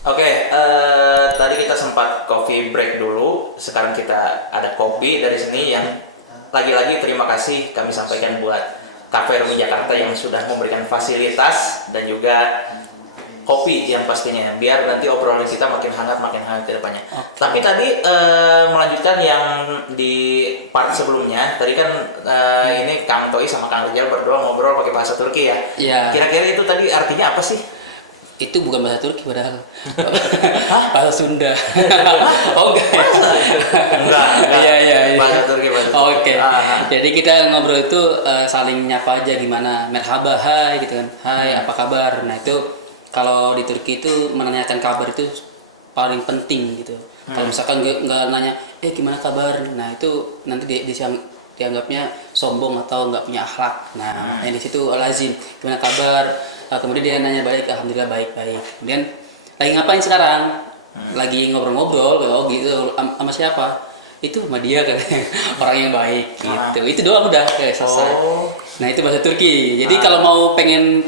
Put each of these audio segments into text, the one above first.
Oke, tadi kita sempat coffee break dulu. Sekarang kita ada kopi dari sini yang lagi-lagi terima kasih kami sampaikan buat Cafe Rumi Jakarta yang sudah memberikan fasilitas dan juga kopi yang pastinya. Biar nanti obrolan kita makin hangat ke depannya. Oke. Tapi tadi melanjutkan yang di part sebelumnya. Tadi kan ini Kang Toi sama Kang Rijal berdua ngobrol pakai bahasa Turki ya. Iya. Kira-kira itu tadi artinya apa sih? Itu bukan bahasa Turki padahal. Bahasa Sunda. Oh enggak. Enggak. Iya. Bahasa Turki. Oke. Jadi kita ngobrol itu saling nyapa aja gimana. Merhaba, hai gitu kan. Hai, apa kabar? Nah, itu kalau di Turki itu menanyakan kabar itu paling penting gitu. Kalau misalkan nggak nanya, gimana kabar? Nah, itu nanti dianggapnya sombong atau nggak punya akhlak. Nah, makanya di situ lazim gimana kabar? Kemudian dia nanya balik, alhamdulillah baik. Kemudian lagi ngapain sekarang? Lagi ngobrol-ngobrol, oh gitu, sama siapa? Itu sama dia kan, orang yang baik gitu. Itu doang udah selesai. Nah itu bahasa Turki. Jadi kalau mau pengen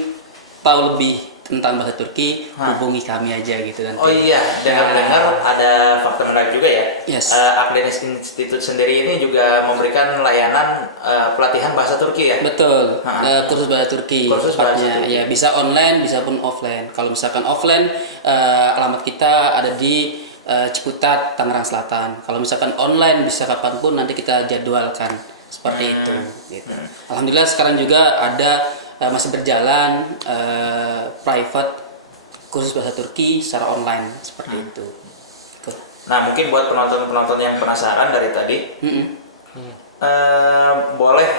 tahu lebih tentang bahasa Turki, hubungi kami aja gitu nanti. Oh iya, dengar-dengar ada faktor menarik juga ya. Yes. Akademik Institute sendiri ini juga memberikan layanan pelatihan bahasa Turki ya. Betul, kursus bahasa Turki. Kursus bahasa tepatnya. Turki. Ya bisa online, bisa pun offline. Kalau misalkan offline, alamat kita ada di Ciputat, Tangerang Selatan. Kalau misalkan online bisa kapanpun nanti kita jadwalkan seperti itu. Gitu. Alhamdulillah sekarang juga ada masih berjalan private kursus bahasa Turki secara online seperti itu. Gitu. Nah mungkin buat penonton-penonton yang penasaran dari tadi, boleh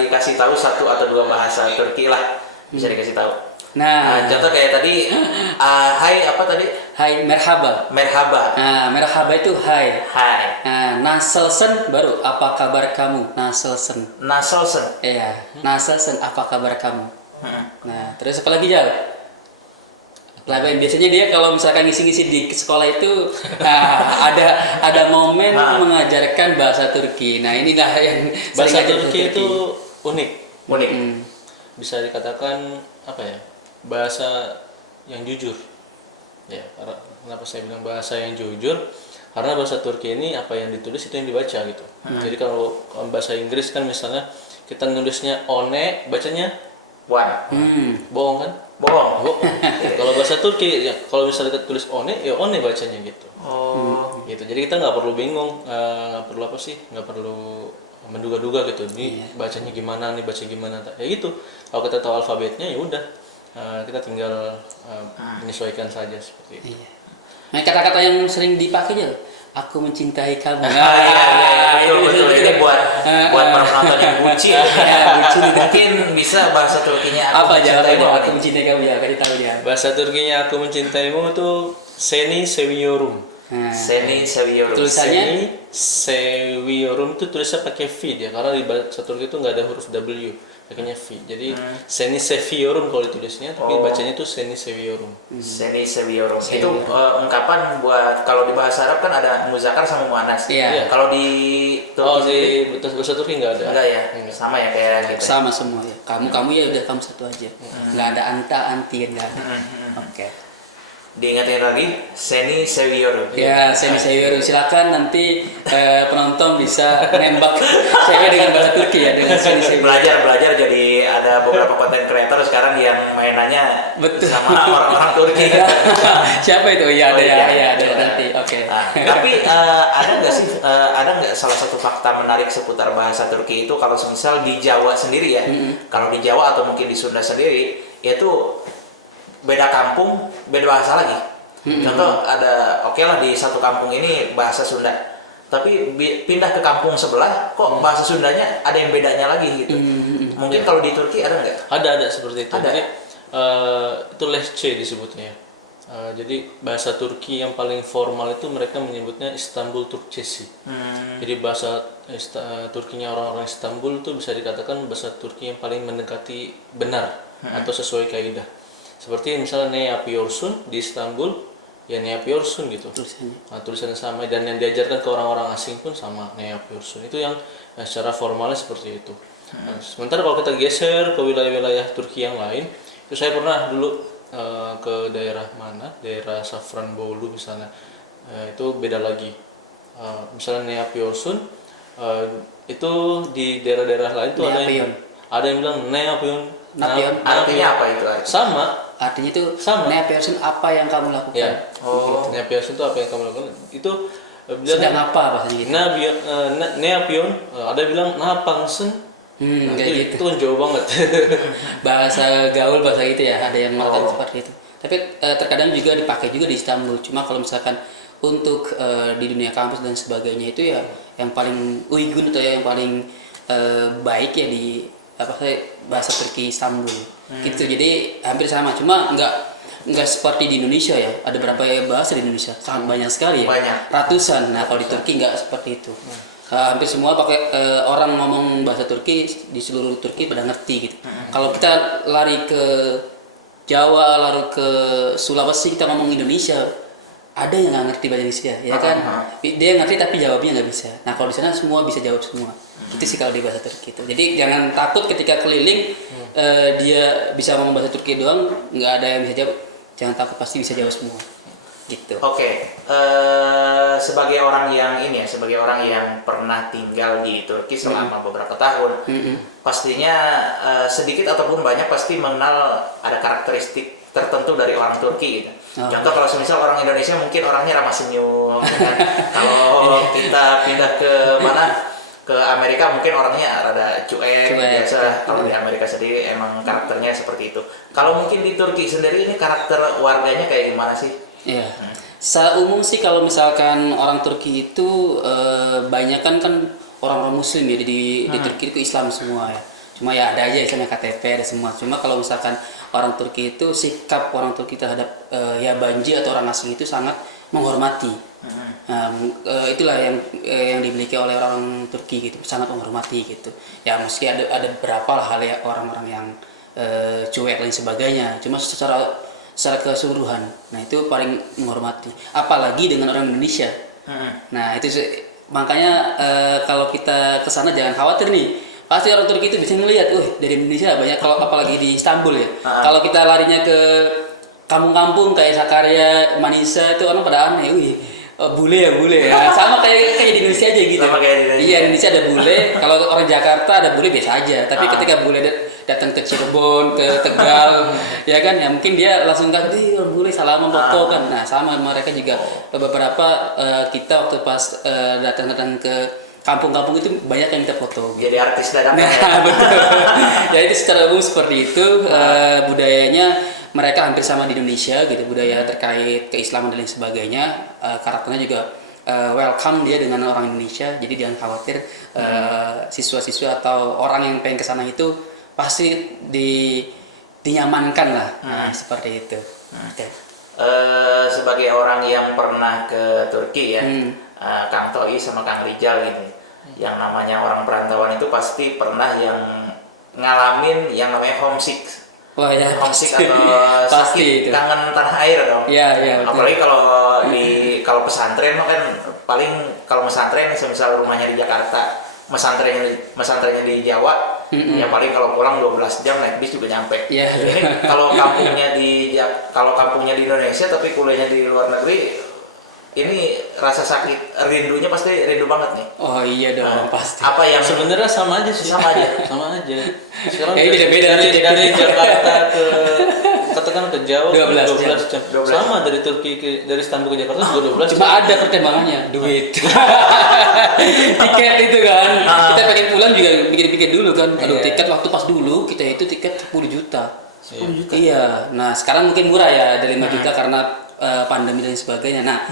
dikasih tahu satu atau dua bahasa Turki lah, bisa dikasih tahu. Nah, Contoh kayak tadi, hai apa tadi? hai merhaba. Merhaba. Nah, merhaba itu hai. Hai. Nah, Naselsen baru apa kabar kamu? Naselsen. Naselsen. Iya, Naselsen apa kabar kamu? Nah, terus apa lagi Jal? Biasanya dia kalau misalkan ngisi-ngisi di sekolah itu ada momen mengajarkan bahasa Turki. Nah, inilah yang Bahasa Turki itu unik. Bisa dikatakan apa ya? Bahasa yang jujur. Ya, kenapa saya bilang bahasa yang jujur? Karena bahasa Turki ini apa yang ditulis itu yang dibaca gitu. Jadi kalau bahasa Inggris kan misalnya kita nulisnya one, bacanya Wan. bohong kan? Bohong. Kalau bahasa Turki ya, kalau misalnya kita tulis one, ya one bacanya gitu. Gitu. Jadi kita nggak perlu bingung, nggak perlu apa sih, nggak perlu menduga-duga gitu. Ini bacanya gimana, nih baca gimana, ya gitu. Kalau kita tahu alfabetnya ya udah, kita tinggal menyesuaikan saja seperti itu. Iya. Nah, kata-kata yang sering dipakai aja, aku mencintai kamu. Betul. Ini buat penonton yang bucin. Bucin. Mungkin bisa bahasa Turkinya Apa aja? aku Aku mencintai kamu ya, kasih tahu dia. Bahasa Turkinya aku mencintaimu itu seni seviyorum. Seni seviyorum. Tulisannya Seviyorum itu tulisnya pakai V ya, karena di bahasa Turki itu nggak ada huruf W, pakainya V. Jadi seni seviyorum kalau ditulisnya, tapi bacanya itu seni seviyorum. Seni seviyorum. Itu ungkapan buat kalau di bahasa Arab kan ada muzakkar sama muannas. Iya. Kalau di Turki Di bahasa Turki nggak ada. enggak ya? Sama ya kayak gitu. sama semua ya. Kamu ya udah kamu satu aja. Nggak ada anta anti nggak ada. Oke. Diingatin lagi, seni seviyorum. Ya, saya silakan nanti penonton bisa nembak saya dengan bahasa Turki ya dengan seni Belajar jadi ada beberapa konten creator sekarang yang mainannya Betul. sama orang-orang Turki. Siapa itu? Iya, ada Iya. nanti. Oke. Tapi ada nggak salah satu fakta menarik seputar bahasa Turki itu kalau semisal di Jawa sendiri ya, kalau di Jawa atau mungkin di Sunda sendiri itu beda kampung beda bahasa lagi. Contoh ada lah di satu kampung ini bahasa Sunda, tapi pindah ke kampung sebelah kok bahasa Sundanya ada yang bedanya lagi gitu. Mungkin kalau di Turki ada nggak? Ada seperti itu. Ada. Jadi itu lehçe disebutnya. Jadi bahasa Turki yang paling formal itu mereka menyebutnya Istanbul Türkçesi. Jadi bahasa Turkinya orang-orang Istanbul itu bisa dikatakan bahasa Turki yang paling mendekati benar atau sesuai kaidah. Seperti misalnya ne yapıyorsun di Istanbul, ya ne yapıyorsun gitu. Tulisannya sama, dan yang diajarkan ke orang-orang asing pun sama, ne yapıyorsun. Itu yang secara formalnya seperti itu. Sementara kalau kita geser ke wilayah-wilayah Turki yang lain, itu saya pernah dulu ke daerah mana, daerah Safranbolu misalnya, itu beda lagi. Misalnya Neapiosun, itu di daerah-daerah lain tuh ada yang bilang Neapion. Napion. Artinya apa itu? Sama. Artinya itu Sama. Neapiosun apa yang kamu lakukan? Ya. Oh. Neapiosun itu apa yang kamu lakukan? Itu Sedang apa bahasanya gitu? Neapion, ada yang bilang Napangsen. Nah, Kayak gitu. itu kan jauh banget. Bahasa gaul, bahasa gitu ya, ada yang melakukan seperti itu. Tapi terkadang juga dipakai juga di Istanbul. Cuma kalau misalkan untuk di dunia kampus dan sebagainya itu ya yang paling uygun atau yang paling baik ya di bahasa Turki Istanbul. Gitu. Jadi hampir sama. Cuma nggak seperti di Indonesia ya. Ada berapa bahasa di Indonesia? Sangat banyak sekali ya. Banyak. Ratusan. Nah, kalau di Turki nggak seperti itu. Hampir semua pakai orang ngomong bahasa Turki di seluruh Turki pada ngerti gitu. Kalau kita lari ke Jawa, lari ke Sulawesi, kita ngomong Indonesia, ada yang nggak ngerti bahasa Indonesia, ya kan? Dia ngerti tapi jawabnya nggak bisa. Nah, kalau di sana semua bisa jawab semua. Itu sih kalau di bahasa Turki itu. Jadi jangan takut ketika keliling dia bisa ngomong bahasa Turki doang, nggak ada yang bisa jawab. Jangan takut, pasti bisa jawab semua. Gitu. Oke, sebagai orang yang sebagai orang yang pernah tinggal di Turki selama beberapa tahun, pastinya sedikit ataupun banyak pasti mengenal ada karakteristik tertentu dari orang Turki gitu. Contoh kalau semisal orang Indonesia mungkin orangnya ramah senyum, kan? Kalau kita pindah ke mana? Ke Amerika mungkin orangnya rada cuek biasa. Kalau di Amerika sendiri emang karakternya seperti itu. Kalau mungkin di Turki sendiri ini karakter warganya kayak gimana sih? Iya. Secara umum sih kalau misalkan orang Turki itu banyak kan orang-orang Muslim ya di Turki itu Islam semua ya. Cuma ya ada aja Islamnya KTP ada semua. Cuma kalau misalkan orang Turki itu sikap orang Turki terhadap ya Banji atau orang asing itu sangat menghormati. Itulah yang dimiliki oleh orang Turki gitu, sangat menghormati gitu. Ya meski ada beberapa lah hal ya orang-orang yang cuek dan sebagainya. Cuma secara keseluruhan, nah itu paling menghormati. Apalagi dengan orang Indonesia. Nah itu makanya kalau kita kesana jangan khawatir nih. Pasti orang Turki itu bisa ngelihat, dari Indonesia banyak. Kalau apalagi di Istanbul ya. Kalau kita larinya ke kampung-kampung kayak Sakarya, Manisa itu orang pada aneh, bule ya. Sama kayak di Indonesia aja gitu. Sama kayak di Indonesia. Iya, Indonesia ada bule. Kalau orang Jakarta ada bule biasa aja. Tapi ketika bule datang ke Cirebon, ke Tegal, ya kan, ya mungkin dia langsung orang bule salaman foto kan. Nah, sama mereka juga beberapa kita waktu pas datang ke kampung-kampung itu banyak yang minta foto. Jadi artis dadakan. Nah, betul. Ya itu secara umum seperti itu. Budayanya mereka hampir sama di Indonesia gitu, budaya terkait keislaman dan lain sebagainya. Karakternya juga welcome dia dengan orang Indonesia, jadi jangan khawatir. Siswa-siswa atau orang yang pengen kesana itu pasti dinyamankan lah. Nah, seperti itu. Okay. Sebagai orang yang pernah ke Turki ya, Kang Toi sama Kang Rijal gitu, yang namanya orang perantauan itu pasti pernah yang ngalamin yang namanya homesick. Wah ya, Homesick atau sakit kangen tanah air dong. Iya. Apalagi kalau pesantren kan paling kalau pesantren misal rumahnya di Jakarta, pesantrennya di Jawa, ya paling kalau pulang 12 jam naik bis juga nyampe. Yeah. Ini kalau kampungnya di Indonesia tapi kuliahnya di luar negeri, ini rasa sakit rindunya pasti rindu banget nih. Oh iya dong, pasti. Apa yang Sebenarnya sama aja sih. Sama aja. Sekarang beda-beda dari Jakarta ke katakan ke Jawa 12 jam. Sama dari Turki dari Istanbul ke Jakarta juga 12 Cuma jam. ada pertimbangannya, duit. Tiket itu kan. Kita pengen pulang juga pikir-pikir dulu kan. Aduh, tiket waktu pas dulu kita itu tiket 10 juta. 10 juta. Iya. Nah, sekarang mungkin murah ya, ada 5 juta karena pandemi dan sebagainya. Nah,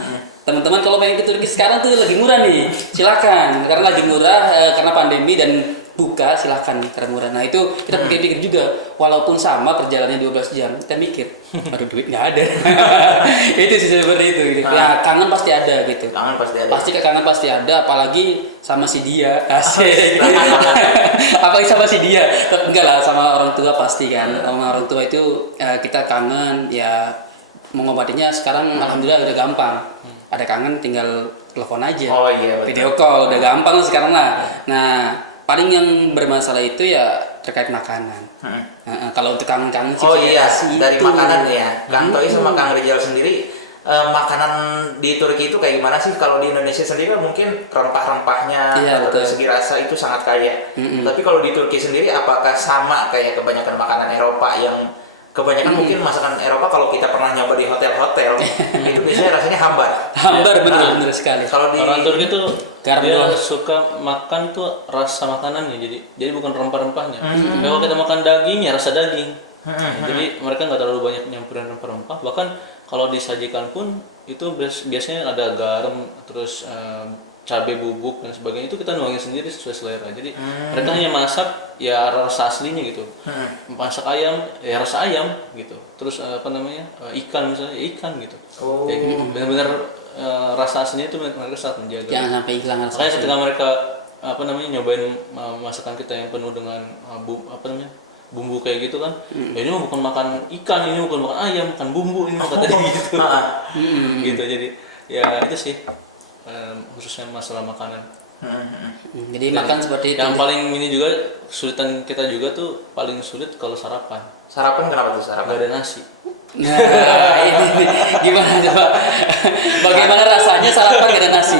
teman-teman kalau pengen ke Turki sekarang tuh lagi murah nih, silakan. Karena lagi murah karena pandemi dan buka, silakan karena murah. Nah itu kita pikir-pikir juga, walaupun sama perjalanannya 12 jam, kita mikir, aduh duit nggak ada. Itu sih seperti itu. Gitu. Ya kangen pasti ada gitu. Kangen pasti ada. Pasti kangen pasti ada, apalagi sama si dia. Asik. Apalagi sama si dia. Enggak lah, sama orang tua pasti kan. Sama orang tua itu kita kangen ya. Mengobatinya sekarang alhamdulillah udah gampang. Ada kangen tinggal telepon aja. Oh iya, betul. Video call udah gampang sekarang lah. Nah, paling yang bermasalah itu ya terkait makanan. Kalau untuk kangen-kangen sih Oh kita iya, kasih dari itu. makanan ya. Kang Toi sama Kang Rizal sendiri, makanan di Turki itu kayak gimana sih? Kalau di Indonesia sendiri kan mungkin rempah-rempahnya Iya, atau betul. dari segi rasa itu sangat kaya. Tapi kalau di Turki sendiri, apakah sama kayak kebanyakan makanan Eropa yang kebanyakan mungkin masakan Eropa kalau kita pernah nyoba di hotel-hotel itu biasanya rasanya hambar. Hambar Ya. bener-bener sekali. Kalau di Orang Turki tuh Garam dia doang. suka makan tuh rasa makanannya, jadi bukan rempah-rempahnya. Kalau kita makan daging ya rasa daging. Jadi mereka nggak terlalu banyak nyampurin rempah-rempah. Bahkan kalau disajikan pun itu biasanya ada garam, terus cabai bubuk dan sebagainya, itu kita nuangin sendiri sesuai selera. Jadi mereka hanya masak ya rasa aslinya gitu. Masak ayam ya rasa ayam gitu. Terus apa namanya, ikan misalnya ya ikan gitu. Jadi benar-benar rasa aslinya itu mereka sangat menjaga. Jangan sampai hilang rasa. Makanya ketika mereka apa namanya nyobain masakan kita yang penuh dengan bumbu kayak gitu kan, ya ini mah bukan makan ikan, ini bukan makan ayam, makan bumbu, ini makan tadi gitu. Gitu, jadi ya itu sih khususnya masalah makanan. Jadi makan seperti itu. Yang paling ini juga kesulitan kita juga tuh paling sulit kalau sarapan. sarapan kenapa tuh Nggak sarapan? ada nasi. Nah, ini nih. Gimana coba? Bagaimana rasanya sarapan gak ada nasi?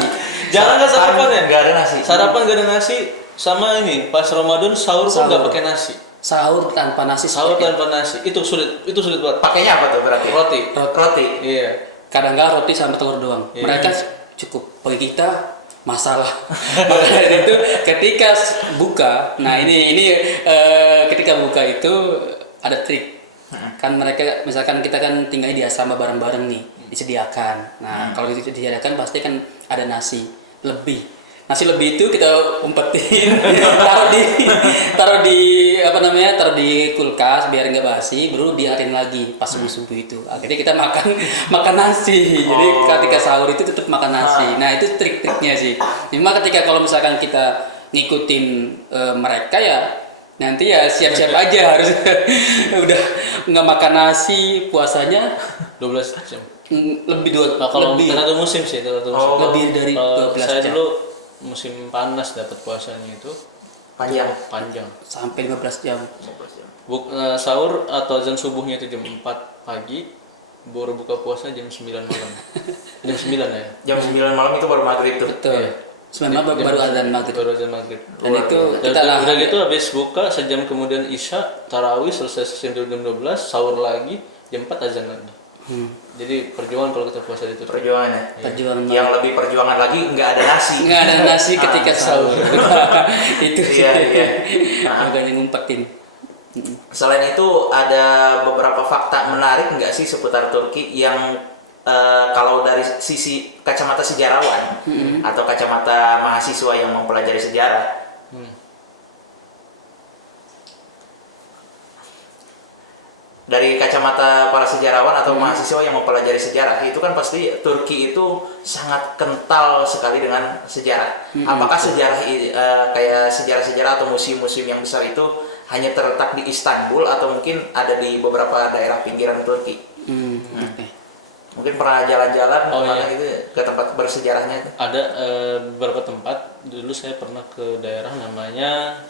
Jangan nggak sarapan ya? Nggak ada nasi. Sarapan nggak ada nasi, sama ini pas Ramadan sahur pun Sahur. nggak pakai nasi. Sahur tanpa nasi. Sahur seperti- tanpa nasi itu sulit banget. Pakainya apa tuh berarti? Roti. Roti. Iya. Kadang-kadang roti sama telur doang. Iya. Mereka cukup, bagi kita masalah. Maka dari itu ketika buka, nah ini ketika buka itu ada trik. Kan mereka misalkan kita kan tinggal di asrama bareng-bareng nih, disediakan. Nah, kalau itu disediakan pasti kan ada nasi lebih. Nasi lebih itu kita umpetin, taruh di taruh di kulkas biar nggak basi, baru diangetin lagi pas subuh itu. Akhirnya kita makan nasi. Jadi ketika sahur itu tetap makan nasi. Nah itu trik-triknya sih. Cuma ketika kalau misalkan kita ngikutin mereka ya nanti ya siap-siap aja harus udah nggak makan nasi puasanya 12 jam. lebih Nah, kalau lebih tergantung musim sih, tergantung musim. lebih dari Kalau 12 saya jam dulu musim panas dapat puasanya itu Panjang. panjang. sampai 15 jam. Sahur atau azan subuhnya itu jam 4 pagi, baru buka puasa jam 9 malam. Jam 9 ya. Jam 9 malam itu baru maghrib tuh. Betul. Iya. Sebenarnya baru azan maghrib. Baru azan maghrib. Dan itu Dan kita udah lahan. gitu habis buka sejam kemudian isya, tarawih selesai jam 12, sahur lagi, jam 4 azan lagi. Jadi perjuangan kalau kita puasa di Turki. Perjuangannya. Perjuangan Yang lebih perjuangan lagi nggak ada nasi. nggak ada nasi ketika sahur. Itu sih. Iya, iya. Makanya ngumpetin. Selain itu ada beberapa fakta menarik nggak sih seputar Turki yang kalau dari sisi kacamata sejarawan atau kacamata mahasiswa yang mempelajari sejarah, dari kacamata para sejarawan atau mahasiswa yang mempelajari sejarah, itu kan pasti Turki itu sangat kental sekali dengan sejarah. Apakah kayak sejarah-sejarah atau museum-museum yang besar itu hanya terletak di Istanbul atau mungkin ada di beberapa daerah pinggiran Turki? Oke. Mungkin pernah jalan-jalan Oh, kemana iya. gitu ke tempat bersejarahnya itu? Ada beberapa tempat. Dulu saya pernah ke daerah namanya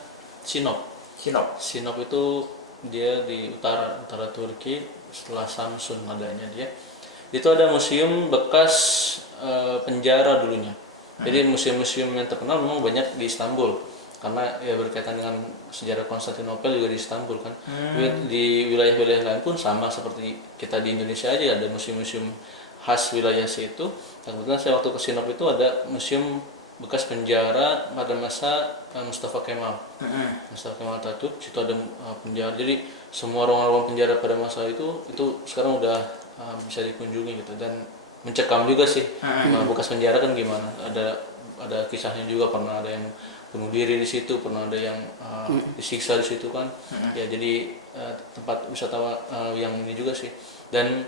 Sinop. Sinop. Sinop itu dia di utara Turki, setelah Samsun adanya dia. Itu ada museum bekas penjara dulunya. Jadi museum-museum yang terkenal memang banyak di Istanbul karena ya berkaitan dengan sejarah Konstantinopel juga di Istanbul kan. Di wilayah-wilayah lain pun sama seperti kita di Indonesia aja ada museum-museum khas wilayah situ. Dan kebetulan saya waktu ke Sinop itu ada museum bekas penjara pada masa Mustafa Kemal. Mustafa Kemal Atatürk, situ ada penjara. Jadi semua ruang-ruang penjara pada masa itu sekarang udah bisa dikunjungi gitu dan mencekam juga sih. Bekas penjara kan gimana? Ada kisahnya juga, pernah ada yang bunuh diri di situ, pernah ada yang disiksa di situ kan. Ya jadi tempat wisata yang ini juga sih. Dan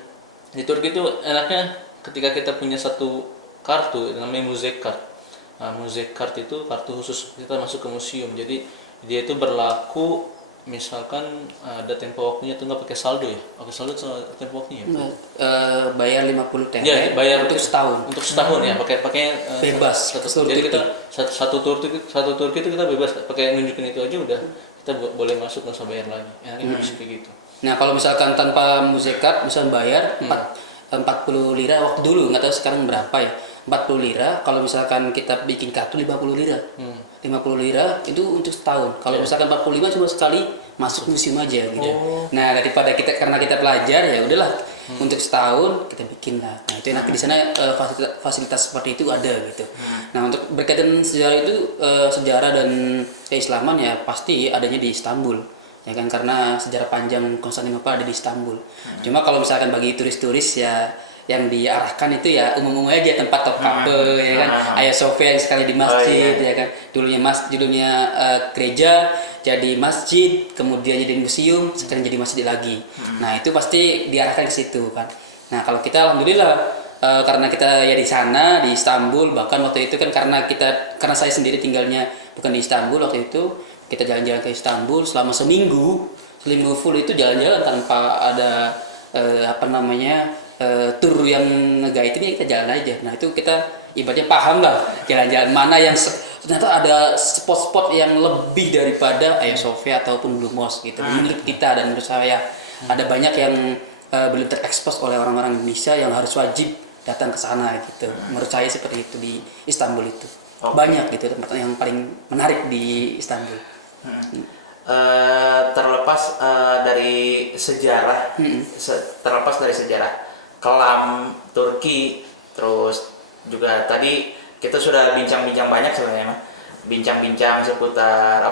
di Turki itu enaknya ketika kita punya satu kartu namanya Müze Kart. Müze Kart itu kartu khusus kita masuk ke museum. Jadi dia itu berlaku misalkan ada tempo waktunya tuh nggak pakai saldo ya? Pakai saldo tuh tempo waktunya. Ya? Bayar 50 THB Ya, bayar untuk setahun. Untuk setahun ya, pakai Bebas. jadi kita satu tur itu kita bebas pakai nunjukin itu aja udah kita boleh masuk nggak usah bayar lagi. Ya, ini bisa kayak gitu. Nah kalau misalkan tanpa muzekat bisa bayar 40 lira waktu dulu, nggak tahu sekarang berapa ya, 40 lira. Kalau misalkan kita bikin kartu 50 lira, 50 lira itu untuk setahun. Kalau misalkan 45 cuma sekali masuk museum aja gitu. Nah daripada karena kita pelajar ya udahlah untuk setahun kita bikin lah. Nah itu nanti di sana fasilitas seperti itu ada gitu. Nah untuk berkaitan sejarah itu sejarah dan keislaman ya pasti adanya di Istanbul. Ya kan karena sejarah panjang Konstantinopel ada di Istanbul. Cuma kalau misalkan bagi turis-turis ya yang diarahkan itu ya umum-umum aja tempat Topkapi ya kan, Hagia Sophia yang sekali di masjid ya kan. Dulunya gereja jadi masjid, kemudian jadi museum, sekarang jadi masjid lagi. Nah, itu pasti diarahkan ke situ kan. Nah, kalau kita alhamdulillah karena kita ya di sana di Istanbul, bahkan waktu itu kan karena saya sendiri tinggalnya bukan di Istanbul waktu itu, kita jalan-jalan ke Istanbul selama seminggu full itu jalan-jalan tanpa ada tur yang nge-guide-nya, kita jalan aja. Nah itu kita ibaratnya paham lah jalan-jalan mana yang ternyata ada spot-spot yang lebih daripada Hagia Sophia ataupun Blue Mosque gitu. Menurut kita dan menurut saya ada banyak yang belum terekspos oleh orang-orang Indonesia yang harus wajib datang ke sana gitu. Menurut saya seperti itu di Istanbul itu. Banyak gitu tempat yang paling menarik di Istanbul. Terlepas dari sejarah, kelam Turki, terus juga tadi kita sudah bincang-bincang banyak sebenarnya, bincang-bincang seputar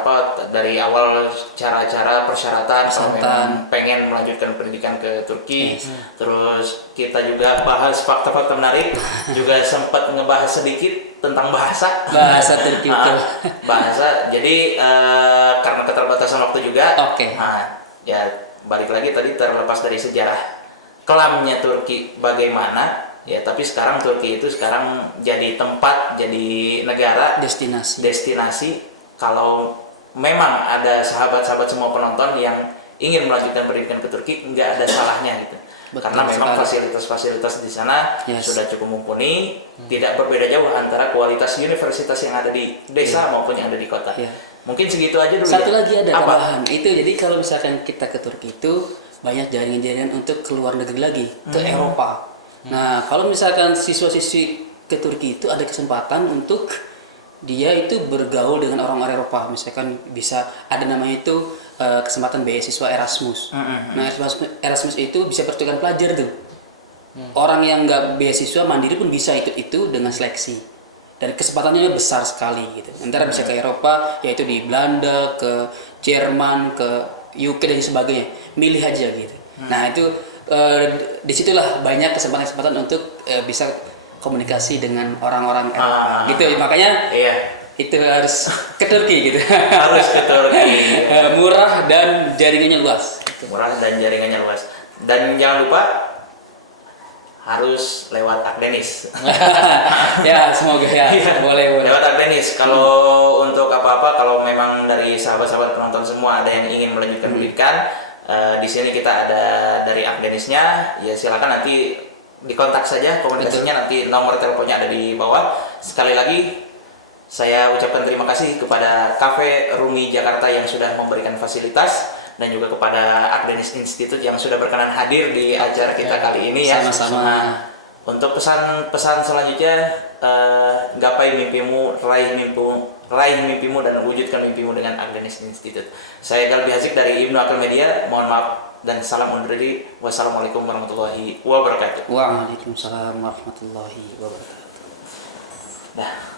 dari awal cara-cara persyaratan kalau memang pengen melanjutkan pendidikan ke Turki, terus kita juga bahas fakta-fakta menarik, juga sempat ngebahas sedikit tentang bahasa Turki itu. Bahasa. Jadi karena keterbatasan waktu juga, ya balik lagi tadi terlepas dari sejarah kelamnya Turki bagaimana ya, tapi sekarang Turki itu sekarang jadi tempat, jadi negara, destinasi. Kalau memang ada sahabat-sahabat semua penonton yang ingin melanjutkan pendidikan ke Turki, nggak ada salahnya gitu. Karena memang fasilitas-fasilitas di sana sudah cukup mumpuni, tidak berbeda jauh antara kualitas universitas yang ada di desa maupun yang ada di kota. Mungkin segitu aja dulu. Satu lagi ada tambahan. Itu jadi kalau misalkan kita ke Turki itu banyak jaringan-jaringan untuk ke luar negeri lagi, ke Eropa. Nah, kalau misalkan siswa-siswi ke Turki itu ada kesempatan untuk dia itu bergaul dengan orang-orang Eropa. Misalkan bisa ada namanya itu kesempatan beasiswa Erasmus. Nah, Erasmus itu bisa pertukaran pelajar tuh. Orang yang nggak beasiswa mandiri pun bisa ikut itu dengan seleksi. Dan kesempatannya besar sekali gitu. Antara bisa ke Eropa, yaitu di Belanda, ke Jerman, ke UK dan sebagainya. Milih aja gitu. Nah, itu disitulah banyak kesempatan-kesempatan untuk bisa komunikasi dengan orang-orang Eropa. Gitu. Makanya itu harus ke Turki gitu. Harus ke Turki. Murah dan jaringannya luas. Dan jangan lupa harus lewat Akdenis. Ya, semoga ya. Boleh. Lewat Akdenis. Kalau untuk apa-apa, kalau memang dari sahabat-sahabat penonton semua ada yang ingin melanjutkan pendidikan, di sini kita ada dari Akdenisnya. Ya silakan nanti dikontak saja, komunikasinya nanti nomor teleponnya ada di bawah. Sekali lagi saya ucapkan terima kasih kepada Cafe Rumi Jakarta yang sudah memberikan fasilitas, dan juga kepada Akdenis Institute yang sudah berkenan hadir di acara kita kali ini ya. Sama-sama. Untuk pesan-pesan selanjutnya, gapai mimpimu, raih mimpimu dan wujudkan mimpimu dengan Akdenis Institute. Saya Galbi Hazik dari Ibnu Akal Media. Mohon maaf dan salam undur diri. Wassalamualaikum warahmatullahi wabarakatuh. Waalaikumsalam warahmatullahi wabarakatuh. Nah.